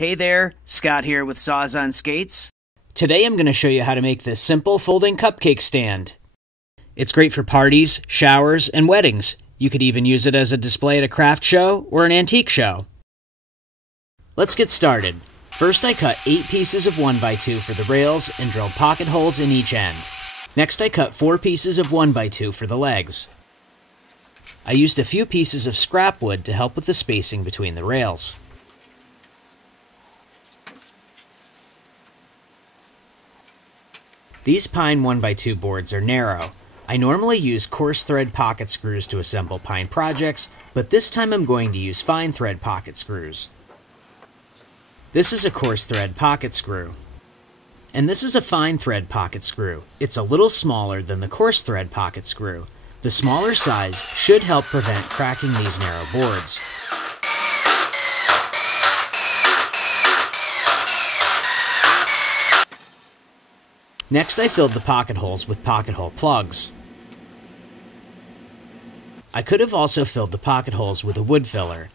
Hey there, Scott here with Saws on Skates. Today I'm going to show you how to make this simple folding cupcake stand. It's great for parties, showers, and weddings. You could even use it as a display at a craft show or an antique show. Let's get started. First I cut 8 pieces of 1x2 for the rails and drilled pocket holes in each end. Next I cut 4 pieces of 1x2 for the legs. I used a few pieces of scrap wood to help with the spacing between the rails. These pine 1x2 boards are narrow. I normally use coarse thread pocket screws to assemble pine projects, but this time I'm going to use fine thread pocket screws. This is a coarse thread pocket screw. And this is a fine thread pocket screw. It's a little smaller than the coarse thread pocket screw. The smaller size should help prevent cracking these narrow boards. Next I filled the pocket holes with pocket hole plugs. I could have also filled the pocket holes with a wood filler.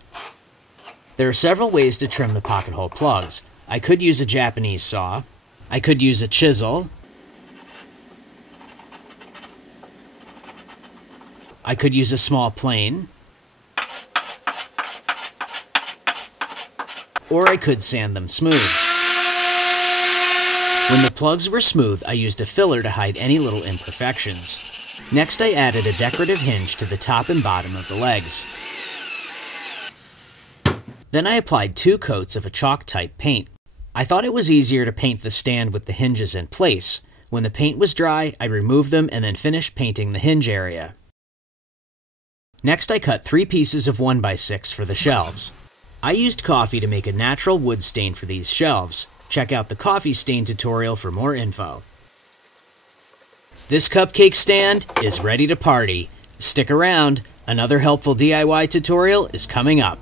There are several ways to trim the pocket hole plugs. I could use a Japanese saw. I could use a chisel. I could use a small plane. Or I could sand them smooth. When the plugs were smooth, I used a filler to hide any little imperfections. Next, I added a decorative hinge to the top and bottom of the legs. Then I applied 2 coats of a chalk-type paint. I thought it was easier to paint the stand with the hinges in place. When the paint was dry, I removed them and then finished painting the hinge area. Next, I cut 3 pieces of 1x6 for the shelves. I used coffee to make a natural wood stain for these shelves. Check out the coffee stain tutorial for more info. This cupcake stand is ready to party. Stick around, another helpful DIY tutorial is coming up.